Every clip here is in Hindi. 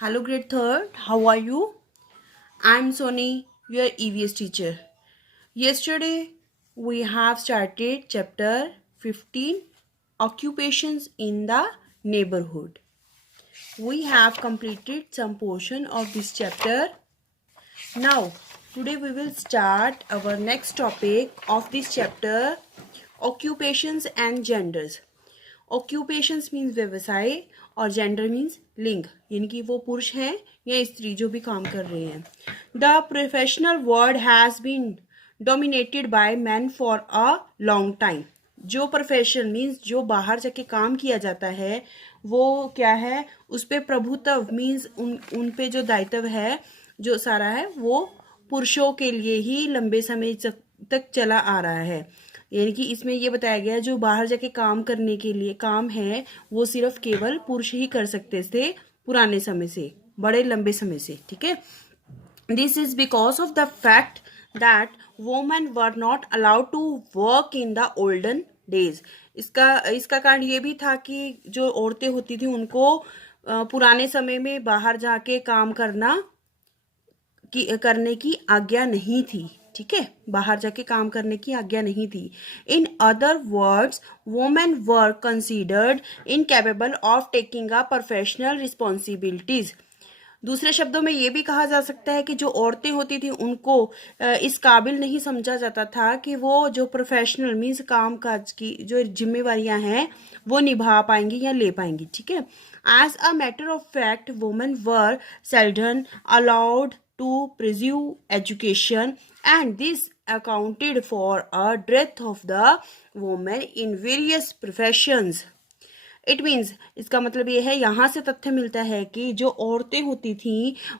Hello, grade 3rd. How are you? I'm Sony, your EVS teacher. Yesterday, we have started chapter 15 Occupations in the Neighborhood. We have completed some portion of this chapter. Now, today we will start our next topic of this chapter Occupations and Genders. Occupations means व्यवसाय और जेंडर मीन्स लिंग, यानी कि वो पुरुष हैं या स्त्री जो भी काम कर रहे हैं. The professional world has been dominated by man for a long time. जो प्रोफेशन मीन्स जो बाहर जाके काम किया जाता है वो क्या है, उस पर प्रभुत्व मीन्स उन पे जो दायित्व है जो सारा है वो पुरुषों के लिए ही लंबे समय तक चला आ रहा है. यानी कि इसमें ये बताया गया जो बाहर जाके काम करने के लिए काम है वो सिर्फ केवल पुरुष ही कर सकते थे पुराने समय से, बड़े लंबे समय से. ठीक है. This is because of the fact that women were not allowed to work in the olden days. इसका कारण ये भी था कि जो औरतें होती थी उनको पुराने समय में बाहर जाके काम करने की आज्ञा नहीं थी. ठीक है, बाहर जाके काम करने की आज्ञा नहीं थी. In other words women were considered incapable of taking a professional responsibilities. दूसरे शब्दों में ये भी कहा जा सकता है कि जो औरतें होती थी उनको इस काबिल नहीं समझा जाता था कि वो जो प्रोफेशनल मीन्स काम काज की जो जिम्मेवारियां हैं वो निभा पाएंगी या ले पाएंगी. ठीक है. As a matter of fact women were seldom allowed to pursue education, and this accounted for a dearth of the women in various professions. It means इसका मतलब ये है, यहाँ से तथ्य मिलता है कि जो औरतें होती थी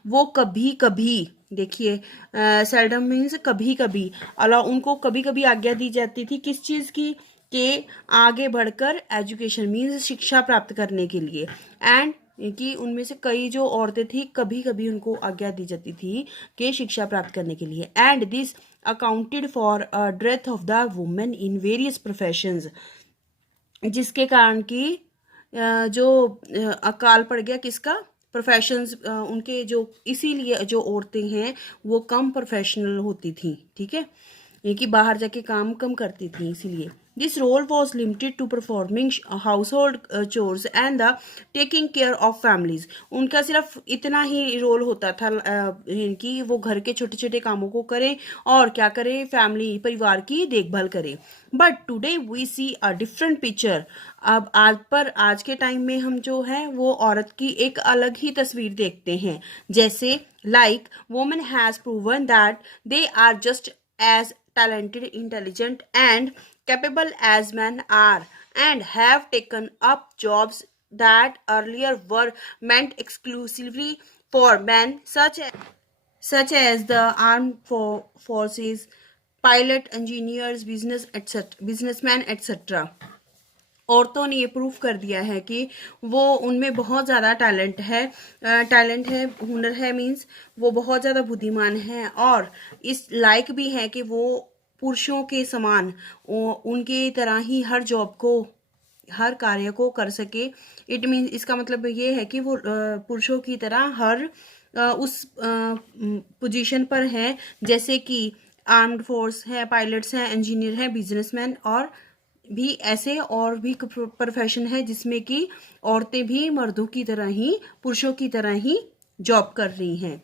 वो कभी कभी, देखिए सेल्डम मीन्स कभी कभी, अलाउ उनको कभी कभी आज्ञा दी जाती थी किस चीज़ की, के आगे बढ़कर एजुकेशन मीन्स शिक्षा प्राप्त करने के लिए. एंड कि उनमें से कई जो औरतें थी कभी कभी उनको आज्ञा दी जाती थी कि शिक्षा प्राप्त करने के लिए. And this accounted for a death of the women in various professions, जिसके कारण कि जो अकाल पड़ गया किसका, प्रोफेशंस उनके, जो इसीलिए जो औरतें हैं वो कम प्रोफेशनल होती थी. ठीक है, ये कि बाहर जाके काम कम करती थी इसीलिए. This role was limited to performing household chores and the taking care of families. उनका सिर्फ इतना ही रोल होता था कि वो घर के छोटे छोटे कामों को करें और क्या करें, फैमिली परिवार की देखभाल करें. But today we see a different picture. अब आज के टाइम में हम जो है वो औरत की एक अलग ही तस्वीर देखते हैं. जैसे like women has proven that they are just as talented, intelligent and capable as men are, and have taken up jobs that earlier were meant exclusively for men, such as the armed forces, pilot, engineers, businessmen, etc. औरतों ने ये प्रूफ कर दिया है कि वो उनमें बहुत ज़्यादा टैलेंट है, हुनर है, मीन्स वो बहुत ज़्यादा बुद्धिमान है और इस लायक भी है कि वो पुरुषों के समान उनके तरह ही हर जॉब को, हर कार्य को कर सके. इट मीन्स इसका मतलब ये है कि वो पुरुषों की तरह हर उस पोजीशन पर है, जैसे कि आर्म्ड फोर्स है, पायलट्स हैं, इंजीनियर हैं, बिजनेसमैन और भी ऐसे और भी प्रोफेशन है जिसमें कि औरतें भी मर्दों की तरह ही, पुरुषों की तरह ही जॉब कर रही हैं.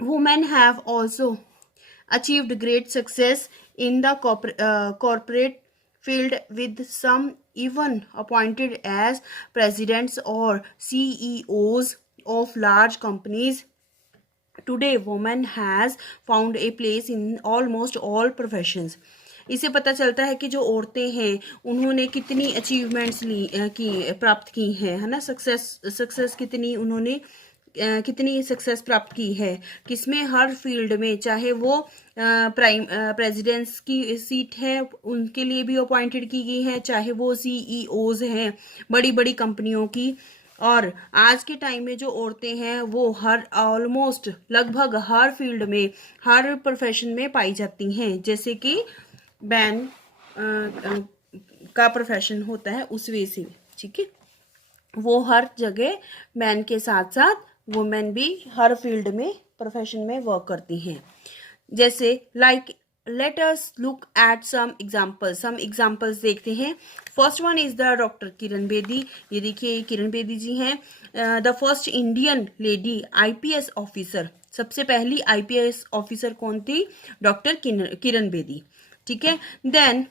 Women have also achieved great success in the corporate field, with some even appointed as presidents or CEOs of large companies. Today, women has found a place in almost all professions. इससे पता चलता है कि जो औरतें हैं उन्होंने कितनी अचीवमेंट्स प्राप्त की हैं, है ना. सक्सेस कितनी उन्होंने कितनी सक्सेस प्राप्त की है किसमें, हर फील्ड में, चाहे वो प्रेसिडेंट्स की सीट है उनके लिए भी अपॉइंटेड की गई है, चाहे वो CEOs हैं बड़ी बड़ी कंपनियों की. और आज के टाइम में जो औरतें हैं वो हर ऑलमोस्ट लगभग हर फील्ड में, हर प्रोफेशन में पाई जाती हैं, जैसे कि बैन का प्रोफेशन होता है उस वे से. ठीक है. वो हर जगह मैन के साथ साथ वुमेन भी हर फील्ड में प्रोफेशन में वर्क करती हैं। जैसे like let us look at some examples देखते हैं। First one is the doctor Kiran Bedi. ये देखिए किरण बेदी जी हैं the first Indian lady IPS officer. सबसे पहली आईपीएस ऑफिसर कौन थी? डॉक्टर किरण बेदी। ठीक है। Then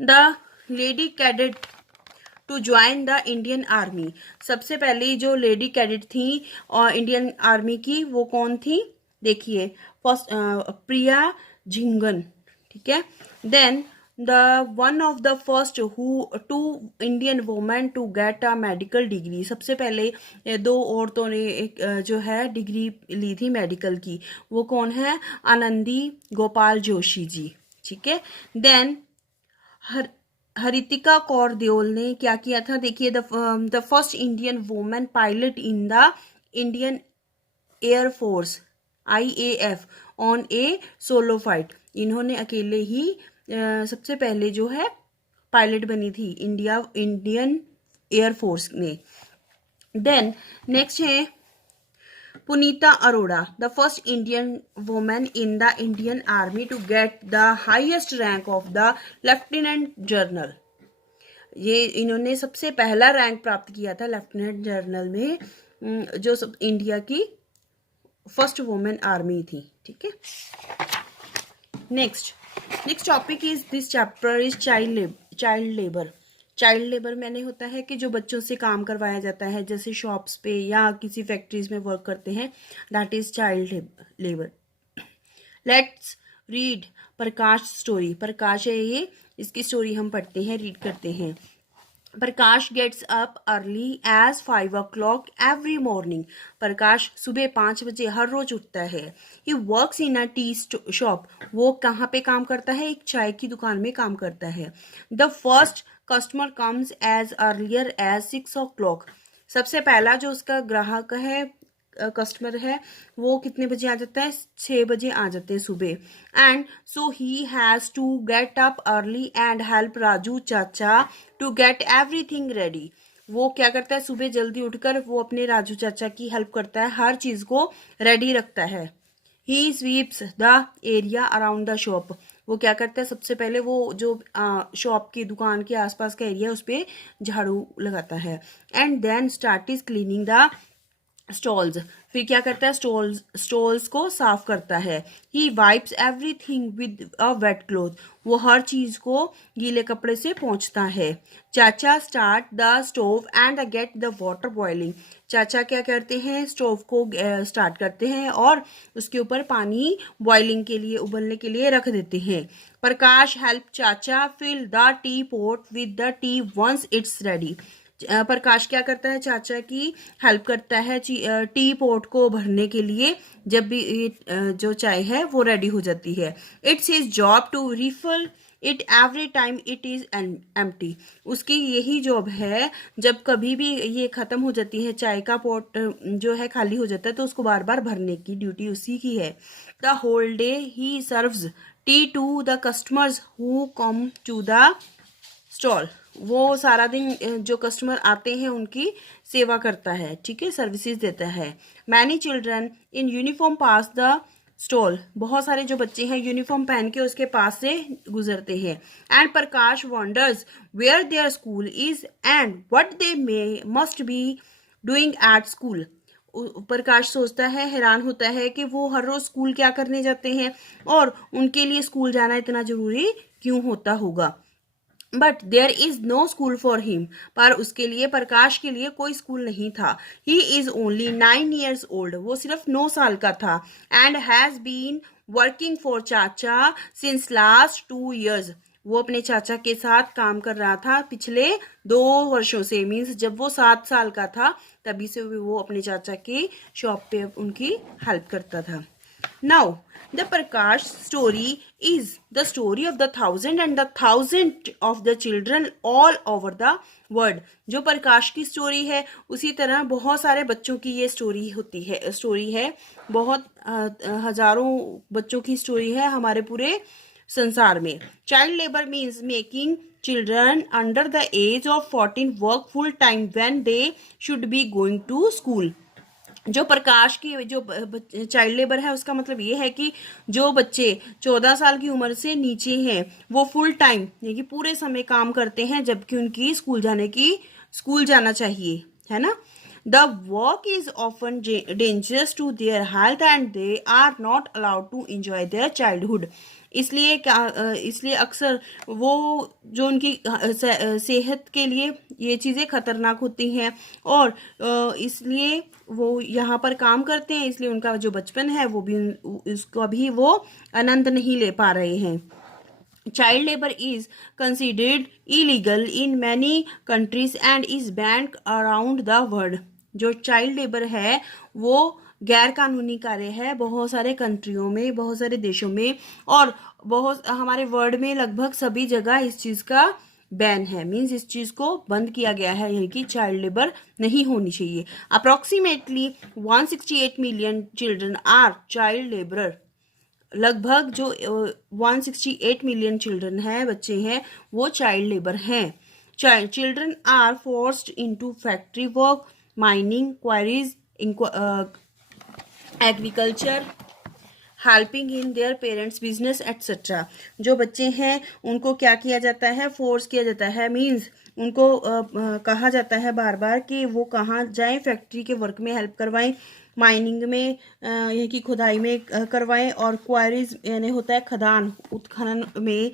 the lady cadet to join the Indian army. सबसे पहले जो लेडी कैडेट थी और इंडियन आर्मी की वो कौन थी? देखिए फर्स्ट प्रिया झिंगन। ठीक है। Then the one of the first who two Indian women to get a medical degree. सबसे पहले दो औरतों ने एक जो है डिग्री ली थी मेडिकल की, वो कौन है? आनंदी गोपाल जोशी जी। ठीक है। देन हरितिका कौर देओल ने क्या किया था? देखिए the first Indian women pilot in the Indian air force IAF on a solo fight. इन्होंने अकेले ही सबसे पहले जो है पायलट बनी थी इंडियन एयरफोर्स में। देन नेक्स्ट है Punita Arora, the first Indian women in the Indian army to get the highest rank of the lieutenant general. ये इन्होंने सबसे पहला रैंक प्राप्त किया था लेफ्टिनेंट जनरल में, जो सब इंडिया की फर्स्ट वुमेन आर्मी थी। ठीक है। Next topic is this chapter is child labour. Child labour मैंने होता है कि जो बच्चों से काम करवाया जाता है, जैसे शॉप्स पे या किसी फैक्ट्रीज में वर्क करते हैं, that is child labour. Let's read Prakash story. Prakash है ये, इसकी स्टोरी हम पढ़ते हैं, रीड करते हैं। Prakash gets up early as 5 o'clock every morning. Prakash सुबह 5 बजे हर रोज उठता है। He works in a tea shop. वो कहाँ पे काम करता है? एक चाय की दुकान में काम करता है। The first customer comes as earlier as 6 o'clock। सबसे पहला जो उसका ग्राहक है, कस्टमर है, वो कितने बजे आ जाता है? 6 बजे आ जाते हैं सुबह। And so he has to get up early and help Raju चाचा टू गेट एवरीथिंग रेडी। वो क्या करता है? सुबह जल्दी उठकर वो अपने राजू चाचा की हेल्प करता है, हर चीज़ को रेडी रखता है। He sweeps the area around the shop. वो क्या करता है? सबसे पहले वो जो शॉप की दुकान के आसपास का एरिया उस पर झाड़ू लगाता है। And then start is cleaning the stalls. फिर क्या करता है? स्टॉल्स को साफ करता है। He wipes everything with a wet cloth. वो हर चीज को गीले कपड़े से पोंछता है। चाचा start the stove and get the water boiling. चाचा क्या करते हैं? स्टोव को स्टार्ट करते हैं और उसके ऊपर पानी बॉइलिंग के लिए, उबलने के लिए रख देते हैं। प्रकाश हेल्प चाचा fill the tea pot with the tea once it's ready. Prakash क्या करता है? चाचा की हेल्प करता है टी पॉट को भरने के लिए, जब भी जो चाय है वो रेडी हो जाती है। It's his job to refill it every time it is empty. उसकी यही जॉब है, जब कभी भी ये ख़त्म हो जाती है, चाय का पॉट जो है खाली हो जाता है, तो उसको बार बार भरने की ड्यूटी उसी की है। The whole day he serves tea to the customers who come to the stall. वो सारा दिन जो कस्टमर आते हैं उनकी सेवा करता है। ठीक है, सर्विसेज देता है। Many children in uniform pass the stall. बहुत सारे जो बच्चे हैं यूनिफॉर्म पहन के उसके पास से गुजरते हैं। And Prakash wonders where their school is and what they must be doing at school. Prakash सोचता है, हैरान होता है कि वो हर रोज स्कूल क्या करने जाते हैं और उनके लिए स्कूल जाना इतना जरूरी क्यों होता होगा। But there is no school for him. पर उसके लिए, प्रकाश के लिए कोई स्कूल नहीं था। He is only 9 years old. वो सिर्फ 9 साल का था। And has been working for चाचा सिंस लास्ट 2 years। वो अपने चाचा के साथ काम कर रहा था पिछले 2 वर्षों से। मीन्स जब वो 7 साल का था तभी से वो अपने चाचा की शॉप पे उनकी हेल्प करता था। Now the Prakash story is the story of the thousand and the thousand of the children all over the world। जो प्रकाश की स्टोरी है उसी तरह बहुत सारे बच्चों की ये स्टोरी है। बहुत हजारों बच्चों की स्टोरी है हमारे पूरे संसार में। Child labour means making children under the age of 14 work full time when they should be going to school. जो प्रकाश की जो चाइल्ड लेबर है उसका मतलब ये है कि जो बच्चे 14 साल की उम्र से नीचे हैं वो फुल टाइम यानी कि पूरे समय काम करते हैं जबकि उनकी स्कूल जाना चाहिए, है ना. The work is often dangerous to their health and they are not allowed to enjoy their childhood. इसलिए अक्सर वो जो उनकी सेहत के लिए ये चीज़ें खतरनाक होती हैं और इसलिए वो यहाँ पर काम करते हैं, इसलिए उनका जो बचपन है वो भी उसका भी वो आनंद नहीं ले पा रहे हैं. Child labor is considered illegal in many countries and is banned around the world. जो चाइल्ड लेबर है वो गैर कानूनी कार्य है बहुत सारे कंट्रियों में, बहुत सारे देशों में और बहुत हमारे वर्ल्ड में लगभग सभी जगह इस चीज़ का बैन है. मीन्स इस चीज़ को बंद किया गया है, यानी कि चाइल्ड लेबर नहीं होनी चाहिए. Approximately 168 million children are child labourer. लगभग जो 168 मिलियन चिल्ड्रन हैं, बच्चे हैं, वो चाइल्ड लेबर हैं. Children are forced into factory work, mining, quarries, agriculture, helping in their parents business etcetera. जो बच्चे हैं उनको क्या किया जाता है, फोर्स किया जाता है. मीन्स उनको कहा जाता है बार बार कि वो कहाँ जाएं, फैक्ट्री के वर्क में हेल्प करवाएं, माइनिंग में यानी कि खुदाई में करवाएं और क्वारीज यानी होता है खदान, उत्खनन में,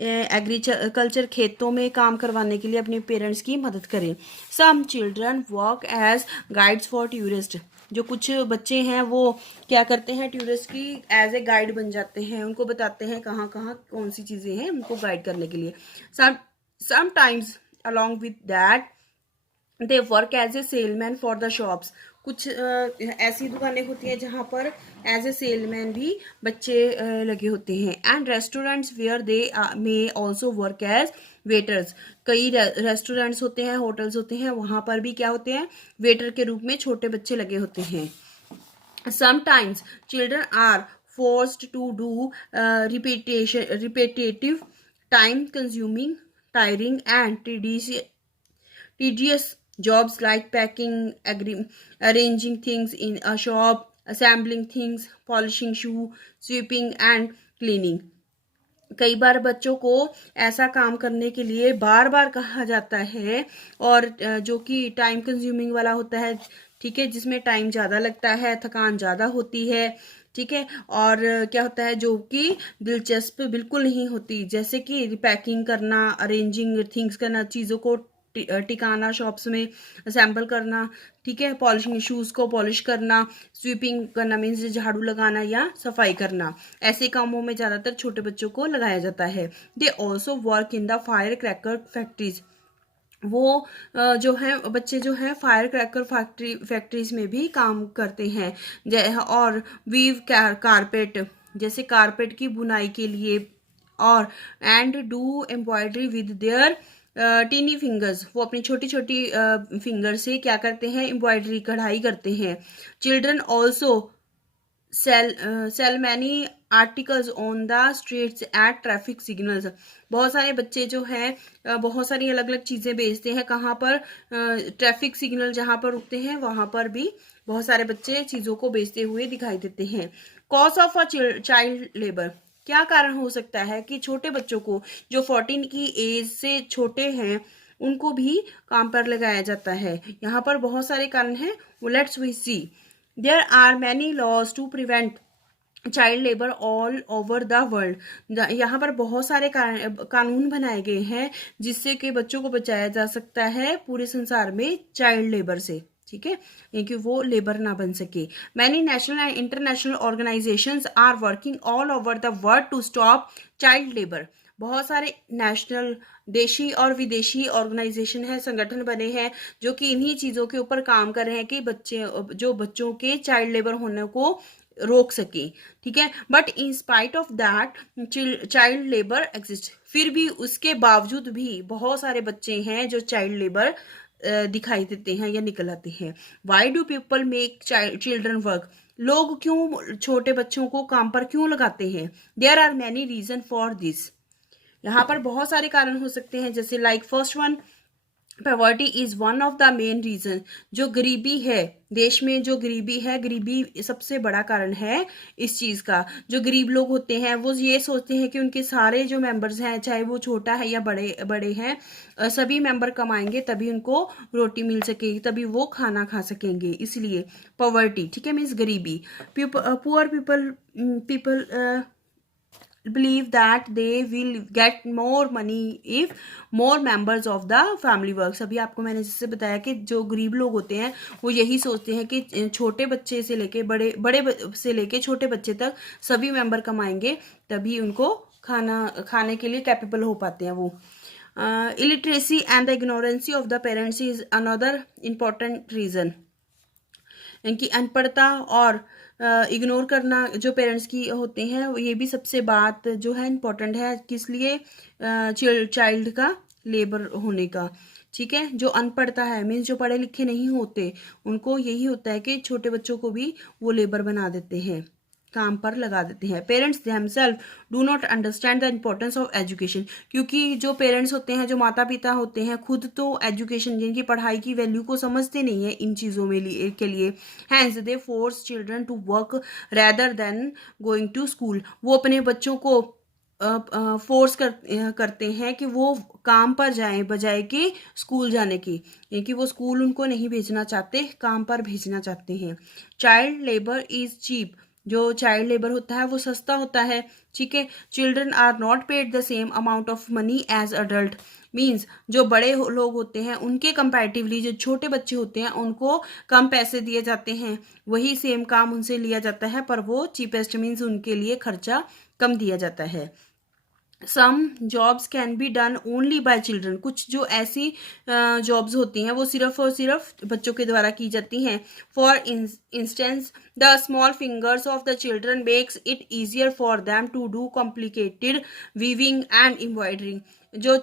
एग्रीकल्चर खेतों में काम करवाने के लिए अपने पेरेंट्स की मदद करें. Some children work as guides for tourist. जो कुछ बच्चे हैं वो क्या करते हैं, टूरिस्ट की एज ए गाइड बन जाते हैं, उनको बताते हैं कहाँ कहाँ कौन सी चीज़ें हैं, उनको गाइड करने के लिए. Sometimes along with that they work as a salesman for the shops. कुछ ऐसी दुकानें होती हैं जहाँ पर एज ए सेलमैन भी बच्चे लगे होते हैं. And restaurants where they may also work as waiters. कई रेस्टोरेंट्स होते हैं, होटल्स होते हैं, वहाँ पर भी क्या होते हैं, वेटर के रूप में छोटे बच्चे लगे होते हैं. Sometimes children are forced to do repetitive time consuming tiring and tedious jobs like packing, arranging things in a shop, assembling things, polishing shoe, sweeping and cleaning. कई बार बच्चों को ऐसा काम करने के लिए बार बार कहा जाता है और जो कि टाइम कंज्यूमिंग वाला होता है, ठीक है, जिसमें टाइम ज़्यादा लगता है, थकान ज़्यादा होती है, ठीक है, और क्या होता है जो कि दिलचस्प बिल्कुल नहीं होती, जैसे कि पैकिंग करना, अरेंजिंग थिंग्स करना, चीज़ों को टिकाना, शॉप्स में असेंबल करना, ठीक है, पॉलिशिंग शूज़ को पॉलिश करना, स्वीपिंग करना मीन्स झाड़ू लगाना या सफाई करना. ऐसे कामों में ज़्यादातर छोटे बच्चों को लगाया जाता है. They also work in the fire cracker factories. वो जो है बच्चे जो हैं फायर क्रैकर फैक्ट्रीज में भी काम करते हैं. और वीव कारपेट, जैसे कारपेट की बुनाई के लिए, और and do embroidery with their tiny fingers. वो अपनी छोटी छोटी फिंगर से क्या करते हैं, एम्ब्रॉयडरी, कढ़ाई करते हैं. Children also sell many articles on the streets at traffic signals. बहुत सारे बच्चे जो हैं बहुत सारी अलग अलग चीज़ें बेचते हैं. कहाँ पर, ट्रैफिक सिग्नल जहाँ पर रुकते हैं वहाँ पर भी बहुत सारे बच्चे चीज़ों को बेचते हुए दिखाई देते हैं. Cause of a child labour. क्या कारण हो सकता है कि छोटे बच्चों को जो 14 की एज से छोटे हैं उनको भी काम पर लगाया जाता है. यहाँ पर बहुत सारे कारण हैं, let's we see. There are many laws to prevent child labour all over the world. यहाँ पर बहुत सारे कानून बनाए गए हैं जिससे कि बच्चों को बचाया जा सकता है पूरे संसार में चाइल्ड लेबर से, ठीक है, क्योंकि वो लेबर ना बन सके. Many national and international organisations are working all over the world to stop child labour. बहुत सारे नेशनल, देशी और विदेशी ऑर्गेनाइजेशन है, संगठन बने हैं जो कि इन्हीं चीज़ों के ऊपर काम कर रहे हैं कि बच्चों के चाइल्ड लेबर होने को रोक सके, ठीक है. But in spite of that child labour exist. फिर भी उसके बावजूद भी बहुत सारे बच्चे हैं जो चाइल्ड लेबर दिखाई देते हैं या निकल आते हैं. Why do people make children work. लोग क्यों छोटे बच्चों को काम पर क्यों लगाते हैं. There are many reason for this. यहाँ पर बहुत सारे कारण हो सकते हैं, जैसे like first one, poverty is one of the main reason. जो गरीबी है देश में, जो गरीबी है, गरीबी सबसे बड़ा कारण है इस चीज का। जो गरीब लोग होते हैं वो ये सोचते हैं कि उनके सारे जो मेंबर्स हैं, चाहे वो छोटा है या बड़े बड़े हैं, सभी मेंबर कमाएंगे तभी उनको रोटी मिल सकेगी, तभी वो खाना खा सकेंगे, इसलिए पॉवर्टी, ठीक है, मीन्स गरीबी। Poor people people believe that they will get more money if more members of the family works। अभी आपको मैंने जैसे बताया कि जो गरीब लोग होते हैं वो यही सोचते हैं कि छोटे बच्चे से लेके से लेके छोटे बच्चे तक सभी मेंबर कमाएंगे तभी उनको खाने के लिए कैपेबल हो पाते हैं वो। Illiteracy and the ignorance of the parents is another important reason. इनकी अनपढ़ता और इग्नोर करना जो पेरेंट्स की होते हैं, ये भी सबसे बात जो है इम्पोर्टेंट है, किस लिए, चाइल्ड का लेबर होने का। ठीक है, जो अनपढ़ता है मीन्स जो पढ़े लिखे नहीं होते, उनको यही होता है कि छोटे बच्चों को भी वो लेबर बना देते हैं, काम पर लगा देते हैं। Parents themselves do not understand the importance of education, क्योंकि जो पेरेंट्स होते हैं, जो माता पिता होते हैं, खुद तो एजुकेशन जिनकी पढ़ाई की वैल्यू को समझते नहीं है इन चीज़ों में के लिए। Hence they force children to work rather than going to school. वो अपने बच्चों को फोर्स करते हैं कि वो काम पर जाएं बजाय कि स्कूल जाने की, क्योंकि वो स्कूल उनको नहीं भेजना चाहते, काम पर भेजना चाहते हैं। चाइल्ड लेबर इज चीप, जो चाइल्ड लेबर होता है वो सस्ता होता है। ठीक है, children are not paid the same amount of money as adult, means जो बड़े लोग होते हैं उनके कंपैरेटिवली जो छोटे बच्चे होते हैं उनको कम पैसे दिए जाते हैं, वही सेम काम उनसे लिया जाता है पर वो चीपेस्ट, मीन्स उनके लिए खर्चा कम दिया जाता है। Some jobs can be done only by children, कुछ जो ऐसी जॉब्स होती हैं वो सिर्फ और सिर्फ बच्चों के द्वारा की जाती हैं। For instance the small fingers of the children makes it easier for them to do complicated weaving and embroidering. जो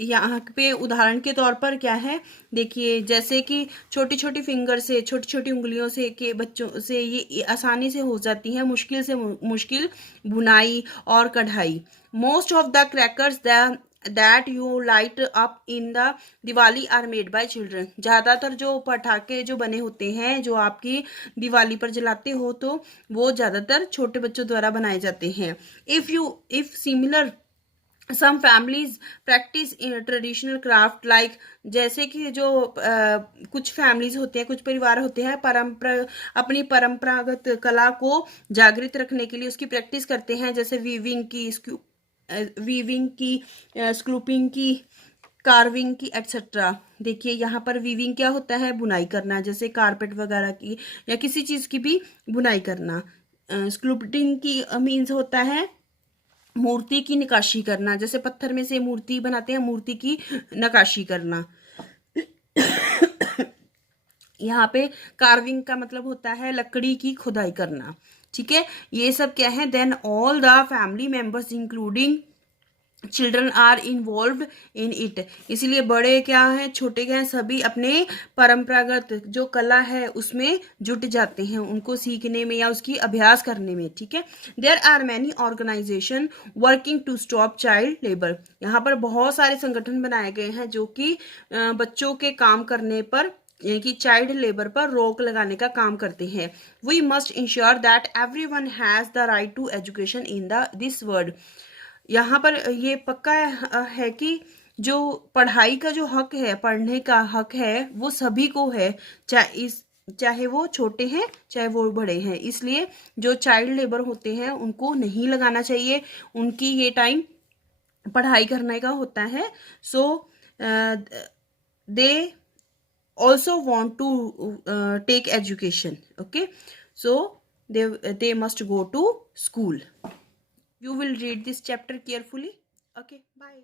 यहाँ पे उदाहरण के तौर पर क्या है, देखिए, जैसे कि छोटी छोटी फिंगर से, छोटी छोटी उंगलियों से के बच्चों से ये आसानी से हो जाती है मुश्किल से मुश्किल बुनाई और कढ़ाई। Most of the crackers that you light up in the Diwali are made by children, ज़्यादातर जो पटाखे जो बने होते हैं जो आपकी दिवाली पर जलाते हो तो वो ज़्यादातर छोटे बच्चों द्वारा बनाए जाते हैं। If similar some families practice traditional craft like, जैसे कि जो कुछ फैमिलीज होते हैं, कुछ परिवार होते हैं अपनी परंपरागत कला को जागृत रखने के लिए उसकी प्रैक्टिस करते हैं, जैसे वीविंग की, स्कूपिंग की, कार्विंग की, एटसेट्रा। देखिए यहाँ पर वीविंग क्या होता है, बुनाई करना, जैसे कारपेट वगैरह की या किसी चीज़ की भी बुनाई करना। स्कल्पटिंग की मीन्स होता है मूर्ति की नक्काशी करना, जैसे पत्थर में से मूर्ति बनाते हैं, मूर्ति की नक्काशी करना। यहाँ पे कार्विंग का मतलब होता है लकड़ी की खुदाई करना। ठीक है, ये सब क्या है, then all the family members including children are involve in it, इसलिए बड़े क्या हैं, छोटे क्या हैं, सभी अपने परंपरागत जो कला है उसमें जुट जाते हैं, उनको सीखने में या उसकी अभ्यास करने में। ठीक है, there are many organisation working to stop child labour, यहाँ पर बहुत सारे संगठन बनाए गए हैं जो कि बच्चों के काम करने पर, यानी कि चाइल्ड लेबर पर रोक लगाने का काम करते हैं। We must ensure that everyone has the right to education in this world, यहाँ पर ये पक्का है कि जो पढ़ाई का जो हक है, पढ़ने का हक है, वो सभी को है, चाहे वो छोटे हैं चाहे वो बड़े हैं। इसलिए जो चाइल्ड लेबर होते हैं उनको नहीं लगाना चाहिए, उनकी ये टाइम पढ़ाई करने का होता है। So they also want to take education, okay, so they must go to school. You will read this chapter carefully. Okay, bye.